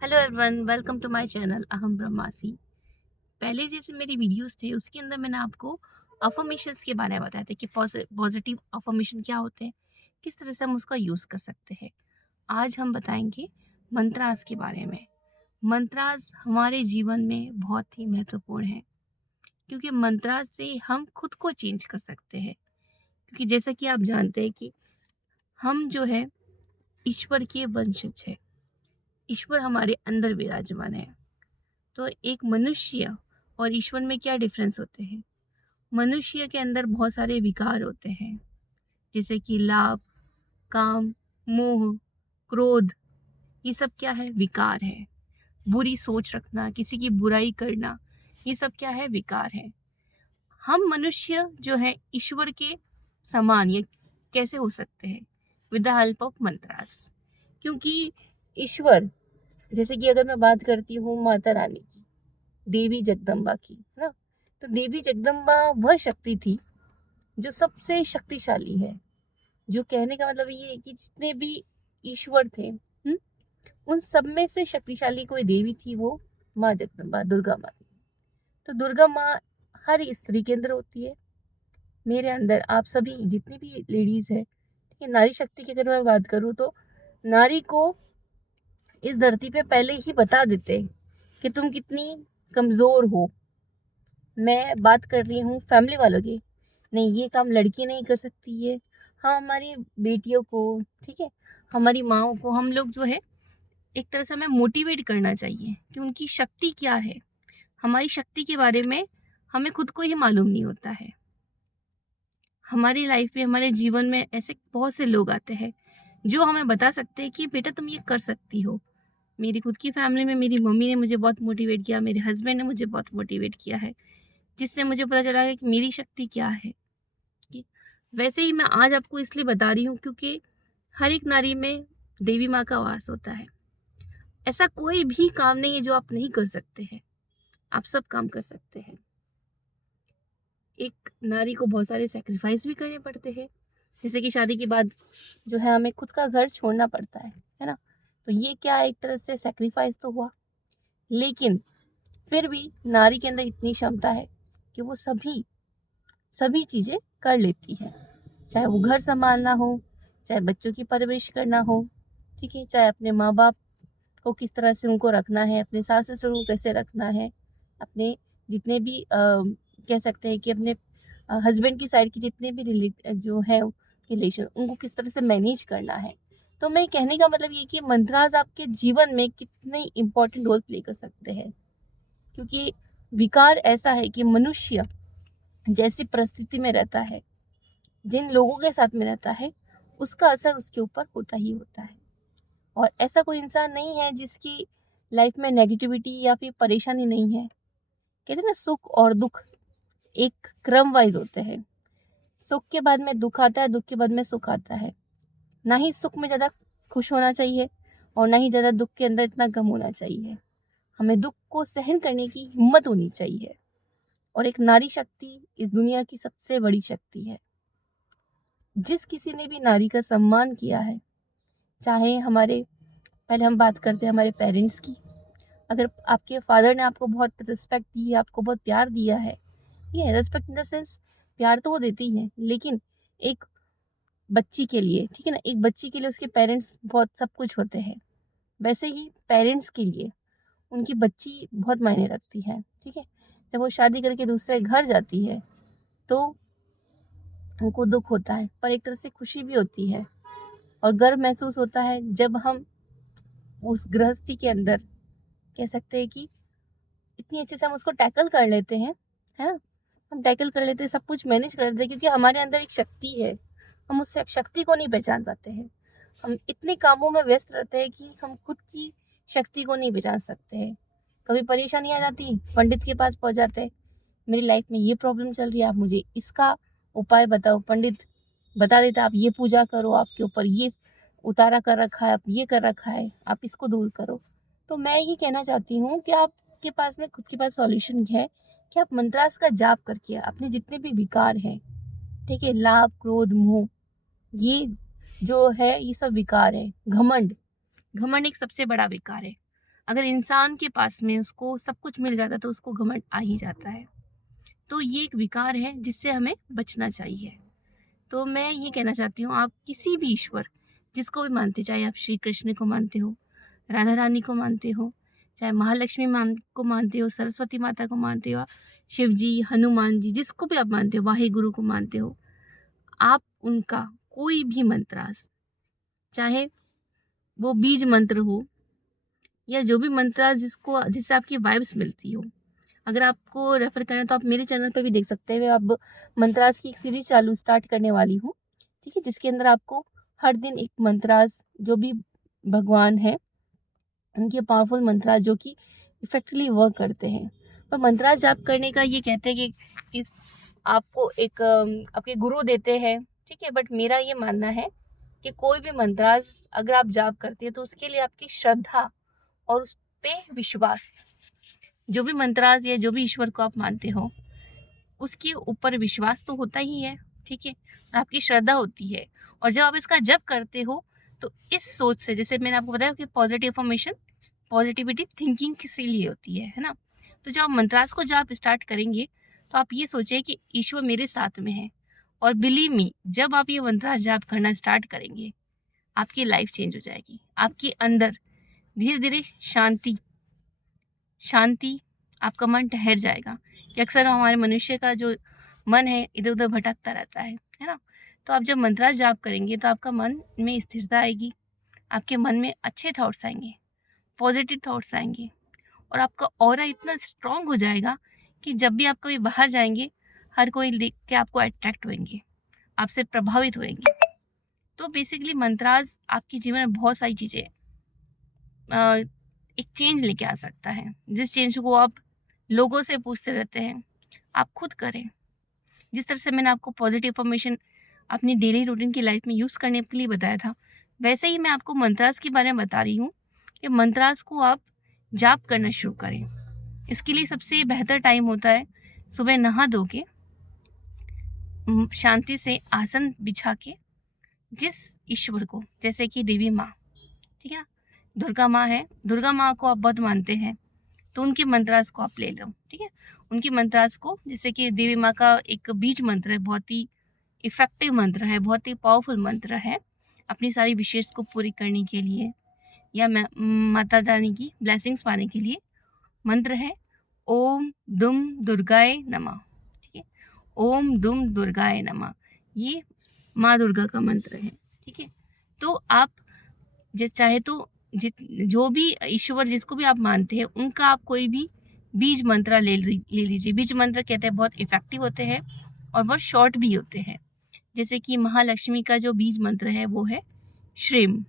Hello everyone, welcome to my channel अहम ब्रह्मासी। पहले जैसे मेरी वीडियोस थे उसके अंदर मैंने आपको अफर्मेशंस के बारे में बताया था कि पॉजिटिव अफर्मेशन क्या होते हैं, किस तरह से हम उसका यूज़ कर सकते हैं। आज हम बताएंगे मंत्रास के बारे में। मंत्रास हमारे जीवन में बहुत ही महत्वपूर्ण है क्योंकि मंत्रास से हम खुद को चेंज कर सकते हैं। क्योंकि जैसा कि आप जानते हैं कि हम जो है ईश्वर के वंशज है। ईश्वर हमारे अंदर विराजमान है। तो एक मनुष्य और ईश्वर में क्या डिफरेंस होते हैं? मनुष्य के अंदर बहुत सारे विकार होते हैं, जैसे कि लाभ, काम, मोह, क्रोध। ये सब क्या है? विकार है। बुरी सोच रखना, किसी की बुराई करना, ये सब क्या है? विकार है। हम मनुष्य जो है ईश्वर के समान ये कैसे हो सकते हैं? With the help of mantras. क्योंकि ईश्वर, जैसे कि अगर मैं बात करती हूँ माता रानी की, देवी जगदम्बा की, है ना? तो देवी जगदम्बा वह शक्ति थी जो सबसे शक्तिशाली है। जो कहने का मतलब ये है कि जितने भी ईश्वर थे, उन सब में से शक्तिशाली कोई देवी थी, वो माँ जगदम्बा, दुर्गा माँ थी। तो दुर्गा माँ हर स्त्री के अंदर होती है, मेरे अंदर, आप सभी जितनी भी लेडीज है, ठीक है। नारी शक्ति की अगर मैं बात करूँ तो नारी को इस धरती पे पहले ही बता देते हैं कि तुम कितनी कमजोर हो। मैं बात कर रही हूँ फैमिली वालों की, नहीं ये काम लड़की नहीं कर सकती है। हाँ, हमारी बेटियों को, ठीक है, हमारी माँओं को हम लोग जो है एक तरह से हमें मोटिवेट करना चाहिए कि उनकी शक्ति क्या है। हमारी शक्ति के बारे में हमें खुद को ही मालूम नहीं होता है। हमारी लाइफ में, हमारे जीवन में ऐसे बहुत से लोग आते हैं जो हमें बता सकते हैं कि बेटा तुम ये कर सकती हो। मेरी खुद की फैमिली में मेरी मम्मी ने मुझे बहुत मोटिवेट किया, मेरे हस्बैंड ने मुझे बहुत मोटिवेट किया है, जिससे मुझे पता चला है कि मेरी शक्ति क्या है। कि वैसे ही मैं आज आपको इसलिए बता रही हूँ क्योंकि हर एक नारी में देवी माँ का वास होता है। ऐसा कोई भी काम नहीं है जो आप नहीं कर सकते हैं। आप सब काम कर सकते हैं। एक नारी को बहुत सारे सेक्रीफाइस भी करने पड़ते हैं, जैसे कि शादी के बाद जो है हमें खुद का घर छोड़ना पड़ता है ना? तो ये क्या है? एक तरह से सेक्रीफाइस तो हुआ, लेकिन फिर भी नारी के अंदर इतनी क्षमता है कि वो सभी सभी चीजें कर लेती है। चाहे वो घर संभालना हो, चाहे बच्चों की परवरिश करना हो, ठीक है, चाहे अपने माँ बाप को किस तरह से उनको रखना है, अपने सास ससुर को कैसे रखना है, अपने जितने भी कह सकते हैं कि अपने हस्बैंड की साइड की जितने भी जो है रिलेशन, उनको किस तरह से मैनेज करना है। तो मैं कहने का मतलब ये कि मंत्राज आपके जीवन में कितने इम्पोर्टेंट रोल प्ले कर सकते हैं। क्योंकि विकार ऐसा है कि मनुष्य जैसी परिस्थिति में रहता है, जिन लोगों के साथ में रहता है, उसका असर उसके ऊपर होता ही होता है। और ऐसा कोई इंसान नहीं है जिसकी लाइफ में नेगेटिविटी या फिर परेशानी नहीं है। कहते हैं ना, सुख और दुख एक क्रम वाइज होते हैं। सुख के बाद में दुख आता है, दुख के बाद में सुख आता है। ना ही सुख में ज़्यादा खुश होना चाहिए और ना ही ज़्यादा दुख के अंदर इतना गम होना चाहिए। हमें दुख को सहन करने की हिम्मत होनी चाहिए। और एक नारी शक्ति इस दुनिया की सबसे बड़ी शक्ति है। जिस किसी ने भी नारी का सम्मान किया है, चाहे हमारे, पहले हम बात करते हैं हमारे पेरेंट्स की। अगर आपके फादर ने आपको बहुत रिस्पेक्ट दी है, आपको बहुत प्यार दिया है, ये रिस्पेक्ट इन द सेंस, प्यार तो वो देती ही है, लेकिन एक बच्ची के लिए, ठीक है ना, एक बच्ची के लिए उसके पेरेंट्स बहुत सब कुछ होते हैं। वैसे ही पेरेंट्स के लिए उनकी बच्ची बहुत मायने रखती है, ठीक है। जब वो शादी करके दूसरे घर जाती है तो उनको दुख होता है, पर एक तरह से खुशी भी होती है और गर्व महसूस होता है जब हम उस गृहस्थी के अंदर, कह सकते हैं कि इतनी अच्छे से हम उसको टैकल कर लेते हैं, है ना? हम टैकल कर लेते हैं, सब कुछ मैनेज कर लेते हैं, क्योंकि हमारे अंदर एक शक्ति है। हम उस शक्ति को नहीं पहचान पाते हैं। हम इतने कामों में व्यस्त रहते हैं कि हम खुद की शक्ति को नहीं पहचान सकते हैं। कभी परेशानी आ जाती, पंडित के पास पहुंच जाते हैं, मेरी लाइफ में ये प्रॉब्लम चल रही है, आप मुझे इसका उपाय बताओ। पंडित बता देता, आप ये पूजा करो, आपके ऊपर ये उतारा कर रखा है, आप ये कर रखा है, आप इसको दूर करो। तो मैं ये कहना चाहती हूँ कि आपके पास में खुद के पास सॉल्यूशन है कि आप मंत्रास का जाप करके अपने जितने भी विकार हैं, ठीक है, लाभ, क्रोध, मोह, ये जो है, ये सब विकार है। घमंड, घमंड एक सबसे बड़ा विकार है। अगर इंसान के पास में उसको सब कुछ मिल जाता है तो उसको घमंड आ ही जाता है। तो ये एक विकार है जिससे हमें बचना चाहिए। तो मैं ये कहना चाहती हूँ, आप किसी भी ईश्वर जिसको भी मानते, चाहे आप श्री कृष्ण को मानते हो, राधा रानी को मानते हो, चाहे महालक्ष्मी को मानते हो, सरस्वती माता को मानते हो, शिव जी, हनुमान जी, जिसको भी आप मानते हो, वाहे गुरु को मानते हो, आप उनका कोई भी मंत्रास, चाहे वो बीज मंत्र हो या जो भी मंत्रास जिससे आपकी वाइब्स मिलती हो, अगर आपको रेफर करना तो आप मेरे चैनल पर भी देख सकते हैं। मैं अब मंत्रास की एक सीरीज स्टार्ट करने वाली हूँ, ठीक है, जिसके अंदर आपको हर दिन एक मंत्रास, जो भी भगवान है उनके पावरफुल मंत्रास जो कि इफेक्टिवली वर्क करते हैं। पर मंत्रास जाप करने का ये कहते हैं कि आपको एक आपके गुरु देते हैं, ठीक है, बट मेरा ये मानना है कि कोई भी मंत्रास अगर आप जाप करते हैं तो उसके लिए आपकी श्रद्धा और उस पे विश्वास, जो भी मंत्रास या जो भी ईश्वर को आप मानते हो उसके ऊपर विश्वास तो होता ही है, ठीक है, और आपकी श्रद्धा होती है। और जब आप इसका जप करते हो तो इस सोच से, जैसे मैंने आपको बताया कि पॉजिटिव अफर्मेशन, पॉजिटिविटी थिंकिंग किसी लिए होती है ना। तो जब आप मंत्रास को जब स्टार्ट करेंगे तो आप ये सोचें कि ईश्वर मेरे साथ में है, और बिलीव मी, जब आप ये मंत्रास जाप करना स्टार्ट करेंगे आपकी लाइफ चेंज हो जाएगी। आपके अंदर धीरे धीरे शांति, आपका मन ठहर जाएगा। कि अक्सर हमारे मनुष्य का जो मन है इधर उधर भटकता रहता है ना। तो आप जब मंत्रास जाप करेंगे तो आपका मन में स्थिरता आएगी, आपके मन में अच्छे थॉट्स आएंगे, पॉजिटिव थॉट्स आएंगे, और आपका ऑरा इतना स्ट्रांग हो जाएगा कि जब भी आप कभी बाहर जाएंगे हर कोई देख के आपको अट्रैक्ट होंगे, आपसे प्रभावित होंगे। तो बेसिकली मंत्रास आपके जीवन में बहुत सारी चीज़ें एक चेंज लेके आ सकता है। जिस चेंज को आप लोगों से पूछते रहते हैं, आप खुद करें। जिस तरह से मैंने आपको पॉजिटिव अफर्मेशन अपनी डेली रूटीन की लाइफ में यूज़ करने के लिए बताया था, वैसे ही मैं आपको मंत्रास के बारे में बता रही हूँ कि मंत्रास को आप जाप करना शुरू करें। इसके लिए सबसे बेहतर टाइम होता है सुबह नहा धो के शांति से आसन बिछा के, जिस ईश्वर को, जैसे कि देवी माँ, ठीक है ना, दुर्गा माँ है, दुर्गा माँ को आप बहुत मानते हैं तो उनके मंत्रास को आप ले लो, ठीक है। उनके मंत्रास को, जैसे कि देवी माँ का एक बीज मंत्र है, बहुत ही इफेक्टिव मंत्र है, बहुत ही पावरफुल मंत्र है अपनी सारी विशेष को पूरी करने के लिए, या माता रानी की ब्लेसिंग्स पाने के लिए। मंत्र है ओम दुम दुर्गाए नमः, ठीक है, ओम दुम दुर्गाए नमः। ये माँ दुर्गा का मंत्र है, ठीक है। तो आप जिस चाहे तो जो भी ईश्वर जिसको भी आप मानते हैं उनका आप कोई भी बीज मंत्र ले लीजिए। बीज मंत्र कहते हैं बहुत इफेक्टिव होते हैं और बहुत शॉर्ट भी होते हैं। जैसे कि महालक्ष्मी का जो बीज मंत्र है वो है श्रीम,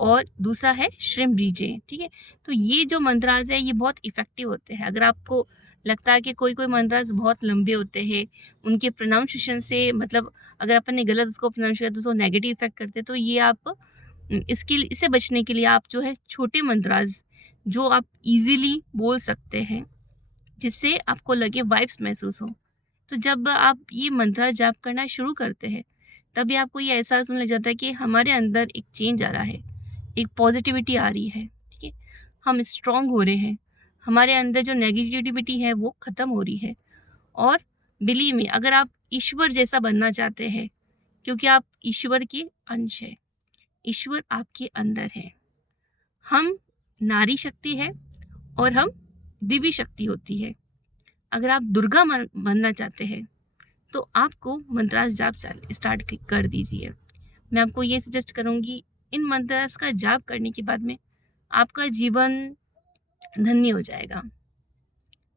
और दूसरा है श्रीम ब्रीजे, ठीक है। तो ये जो मंत्रास है ये बहुत इफेक्टिव होते हैं। अगर आपको लगता है कि कोई मंत्रास बहुत लंबे होते हैं, उनके प्रोनाउंसिएशन से, मतलब अगर अपन ने गलत उसको प्रोनाउंस किया तो उसको नेगेटिव इफेक्ट करते हैं, तो ये आप इससे बचने के लिए आप जो है छोटे मंत्रास जो आप इजीली बोल सकते हैं, जिससे आपको लगे वाइब्स महसूस हो। तो जब आप ये मंत्रास जाप करना शुरू करते हैं तभी आपको ये एहसास होने लग जाता है कि हमारे अंदर एक चेंज आ रहा है, एक पॉजिटिविटी आ रही है, ठीक है, हम स्ट्रांग हो रहे हैं, हमारे अंदर जो नेगेटिविटी है वो ख़त्म हो रही है। और बिलीव मी, अगर आप ईश्वर जैसा बनना चाहते हैं, क्योंकि आप ईश्वर के अंश हैं, ईश्वर आपके अंदर है, हम नारी शक्ति है और हम दिव्य शक्ति होती है। अगर आप दुर्गा बनना चाहते हैं तो आपको मंत्रास जाप स्टार्ट कर दीजिए। मैं आपको ये सजेस्ट करूँगी, इन मंत्रास का जाप करने के बाद में आपका जीवन धन्य हो जाएगा।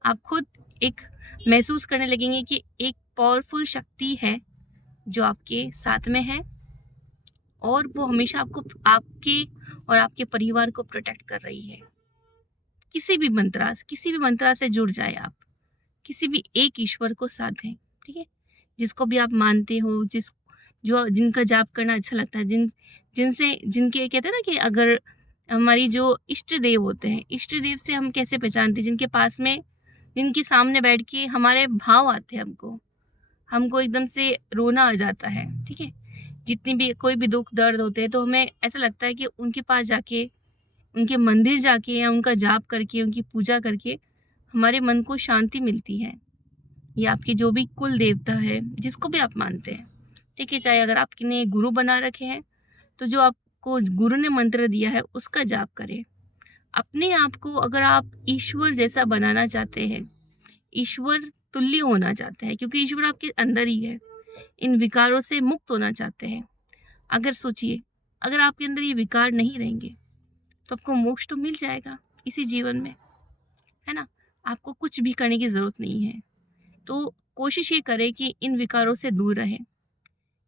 आप खुद एक महसूस करने लगेंगे कि एक पावरफुल शक्ति है जो आपके साथ में है, और वो हमेशा आपके और आपके परिवार को प्रोटेक्ट कर रही है। किसी भी मंत्रास से जुड़ जाए आप, किसी भी एक ईश्वर को साधें, ठीक है, जिसको भी आप मानते हो, जिनका जाप करना अच्छा लगता है, जिनके कहते हैं ना कि अगर हमारी जो इष्ट देव होते हैं, इष्ट देव से हम कैसे पहचानते हैं, जिनके पास में, जिनके सामने बैठ के हमारे भाव आते हैं, हमको एकदम से रोना आ जाता है, ठीक है, जितनी भी कोई भी दुख दर्द होते हैं तो हमें ऐसा लगता है कि उनके पास जाके उनके मंदिर जाके या उनका जाप करके, उनकी पूजा करके हमारे मन को शांति मिलती है। या आपके जो भी कुल देवता है, जिसको भी आप मानते हैं, ठीक है, चाहे अगर आपने गुरु बना रखे हैं तो जो आपको गुरु ने मंत्र दिया है उसका जाप करें। अपने आप को अगर आप ईश्वर जैसा बनाना चाहते हैं, ईश्वर तुल्य होना चाहते हैं, क्योंकि ईश्वर आपके अंदर ही है, इन विकारों से मुक्त होना चाहते हैं, अगर सोचिए, अगर आपके अंदर ये विकार नहीं रहेंगे तो आपको मोक्ष तो मिल जाएगा इसी जीवन में, है ना। आपको कुछ भी करने की ज़रूरत नहीं है। तो कोशिश ये करें कि इन विकारों से दूर रहें,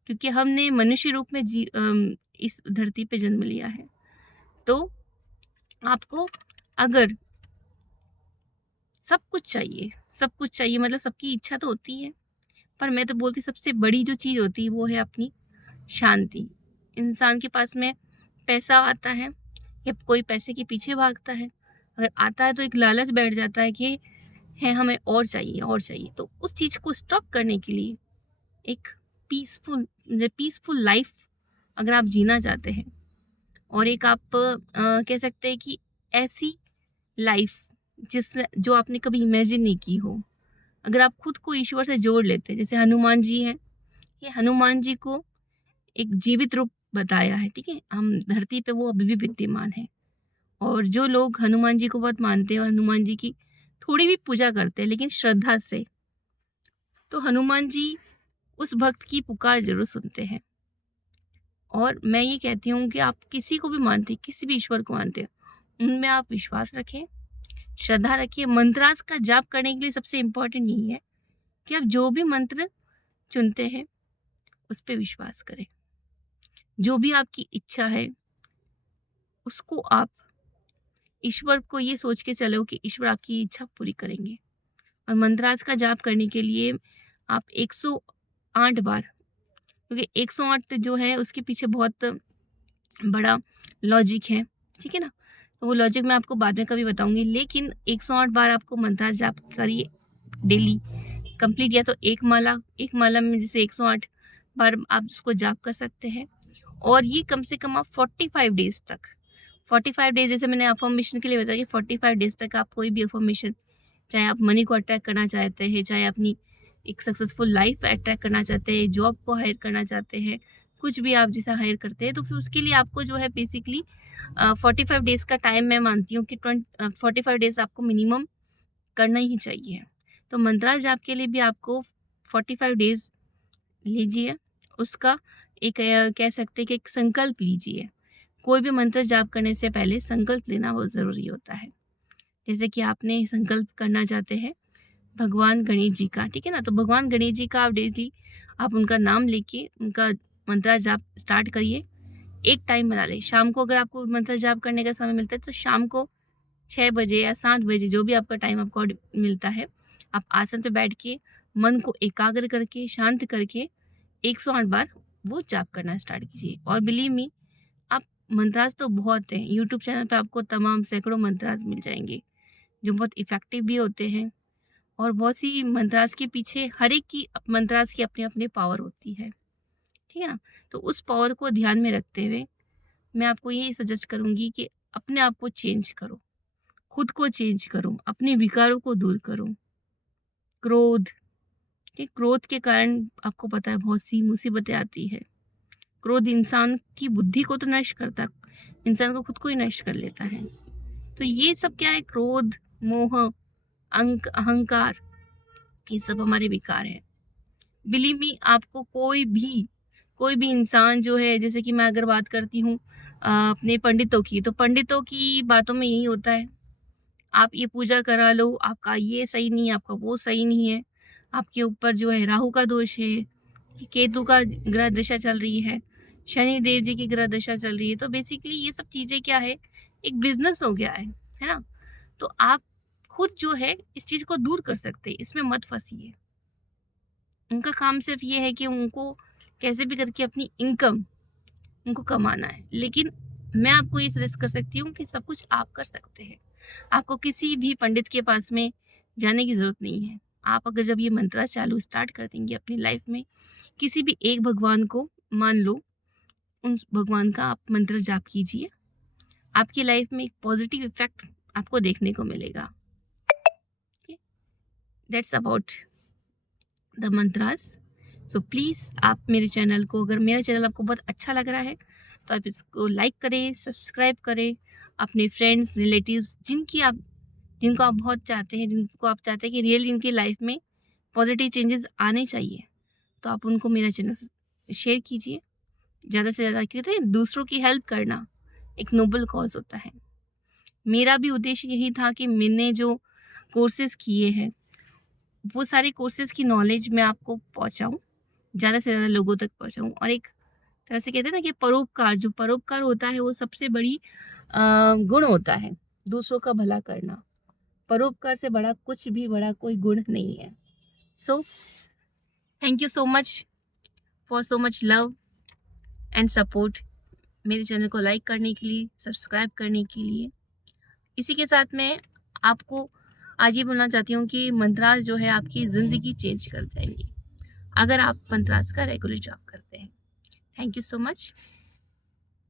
क्योंकि हमने मनुष्य रूप में इस धरती पे जन्म लिया है। तो आपको अगर सब कुछ चाहिए मतलब सबकी इच्छा तो होती है, पर मैं तो बोलती सबसे बड़ी जो चीज़ होती है वो है अपनी शांति। इंसान के पास में पैसा आता है या कोई पैसे के पीछे भागता है, अगर आता है तो एक लालच बैठ जाता है कि है हमें और चाहिए। तो उस चीज़ को स्टॉप करने के लिए एक पीसफुल लाइफ अगर आप जीना चाहते हैं, और एक आप कह सकते हैं कि ऐसी लाइफ जो आपने कभी इमेजिन नहीं की हो, अगर आप खुद को ईश्वर से जोड़ लेते हैं, जैसे हनुमान जी हैं, ये हनुमान जी को एक जीवित रूप बताया है, ठीक है, हम धरती पे वो अभी भी विद्यमान है। और जो लोग हनुमान जी को बहुत मानते हैं और हनुमान जी की थोड़ी भी पूजा करते हैं लेकिन श्रद्धा से, तो हनुमान जी उस भक्त की पुकार जरूर सुनते हैं। और मैं ये कहती हूँ कि आप किसी को भी मानते, किसी भी ईश्वर को मानते हो, उनमें आप विश्वास रखें, श्रद्धा रखिए। मंत्रास का जाप करने के लिए सबसे इम्पोर्टेंट यही है कि आप जो भी मंत्र चुनते हैं उस पर विश्वास करें। जो भी आपकी इच्छा है उसको आप ईश्वर को ये सोच के चलो कि ईश्वर आपकी इच्छा पूरी करेंगे। और मंत्रास का जाप करने के लिए आप 108 बार, क्योंकि 108 जो है उसके पीछे बहुत बड़ा लॉजिक है, ठीक है ना, तो वो लॉजिक मैं आपको बाद में कभी बताऊंगी। लेकिन 108 बार आपको मंत्रास जाप करिए डेली कंप्लीट, या तो एक माला में जैसे 108 बार आप उसको जाप कर सकते हैं। और ये कम से कम आप 45 डेज तक, 45 डेज जैसे मैंने अफर्मेशन के लिए बताया कि 45 डेज तक आप कोई भी अफर्मेशन, चाहे आप मनी को अट्रैक्ट करना चाहते हैं, चाहे अपनी एक सक्सेसफुल लाइफ अट्रैक्ट करना चाहते हैं, जॉब को हायर करना चाहते हैं, कुछ भी आप जैसा हायर करते हैं, तो फिर उसके लिए आपको जो है बेसिकली 45 डेज़ का टाइम मैं मानती हूँ कि 45 डेज़ आपको मिनिमम करना ही चाहिए। तो मंत्रा जाप के लिए भी आपको 45 डेज़ लीजिए, उसका एक कह सकते हैं कि एक संकल्प लीजिए। कोई भी मंत्र जाप करने से पहले संकल्प लेना बहुत ज़रूरी होता है। जैसे कि आपने संकल्प करना चाहते हैं भगवान गणेश जी का, ठीक है ना, तो भगवान गणेश जी का आप डेली आप उनका नाम लेके उनका मंत्र जाप स्टार्ट करिए। एक टाइम बना लें, शाम को अगर आपको मंत्र जाप करने का समय मिलता है तो शाम को 6 बजे या 7 बजे जो भी आपका टाइम आपको मिलता है, आप आसन पे बैठ के मन को एकाग्र करके शांत करके 108 बार वो जाप करना स्टार्ट कीजिए। और बिलीव मी, आप मंत्रास तो बहुत हैं, यूट्यूब चैनल पे आपको तमाम सैकड़ों मंत्रास मिल जाएंगे जो बहुत इफ़ेक्टिव भी होते हैं। और बहुत सी मंत्रास के पीछे हर एक की मंत्रास की अपनी अपनी पावर होती है, ठीक है ना। तो उस पावर को ध्यान में रखते हुए मैं आपको यही सजेस्ट करूँगी कि अपने आप को चेंज करो, खुद को चेंज करो, अपने विकारों को दूर करो। क्रोध, ठीक, क्रोध के कारण आपको पता है बहुत सी मुसीबतें आती है। क्रोध इंसान की बुद्धि को तो नष्ट करता, इंसान को खुद को ही नष्ट कर लेता है। तो ये सब क्या है, क्रोध, मोह, अहंकार, ये सब हमारे विकार है। बिलीव मी, आपको कोई भी इंसान जो है, जैसे कि मैं अगर बात करती हूँ अपने पंडितों की, तो पंडितों की बातों में यही होता है, आप ये पूजा करा लो, आपका ये सही नहीं है, आपका वो सही नहीं है, आपके ऊपर जो है राहु का दोष है, केतु का ग्रह दशा चल रही है, शनि देव जी की ग्रह दशा चल रही है। तो बेसिकली ये सब चीज़ें क्या है, एक बिजनेस हो गया है ना। तो आप खुद जो है इस चीज़ को दूर कर सकते हैं, इसमें मत फंसिए। उनका काम सिर्फ ये है कि उनको कैसे भी करके अपनी इनकम उनको कमाना है। लेकिन मैं आपको ये सजेस्ट कर सकती हूँ कि सब कुछ आप कर सकते हैं, आपको किसी भी पंडित के पास में जाने की ज़रूरत नहीं है। आप अगर जब ये मंत्र चालू स्टार्ट कर देंगे अपनी लाइफ में, किसी भी एक भगवान को मान लो, उन भगवान का आप मंत्र जाप कीजिए, आपकी लाइफ में एक पॉजिटिव इफेक्ट आपको देखने को मिलेगा। That's about the mantras. So please आप मेरे चैनल को, अगर मेरा चैनल आपको बहुत अच्छा लग रहा है तो आप इसको लाइक करें, सब्सक्राइब करें, अपने फ्रेंड्स, रिलेटिव्स जिनको आप बहुत चाहते हैं, जिनको आप चाहते हैं कि रियली उनकी लाइफ में पॉजिटिव चेंजेस आने चाहिए, तो आप उनको मेरा चैनल शेयर कीजिए ज़्यादा से ज़्यादा। कहते हैं दूसरों की हेल्प करना एक नोबल कॉज होता है। मेरा भी उद्देश्य यही था कि मैंने जो कोर्सेज़ किए हैं वो सारे कोर्सेज़ की नॉलेज मैं आपको पहुँचाऊँ, ज़्यादा से ज़्यादा लोगों तक पहुँचाऊँ, और एक तरह से कहते हैं ना कि जो परोपकार होता है वो सबसे बड़ी गुण होता है, दूसरों का भला करना। परोपकार से बड़ा कोई गुण नहीं है। So thank you so much for so much love and support. मेरे चैनल को लाइक करने के लिए, सब्सक्राइब करने के लिए। इसी के साथ मैं आपको आज ये बोलना चाहती हूँ कि मंत्रास जो है आपकी ज़िंदगी चेंज कर जाएंगी अगर आप मंत्रास का रेगुलर जॉब करते हैं। Thank you so much.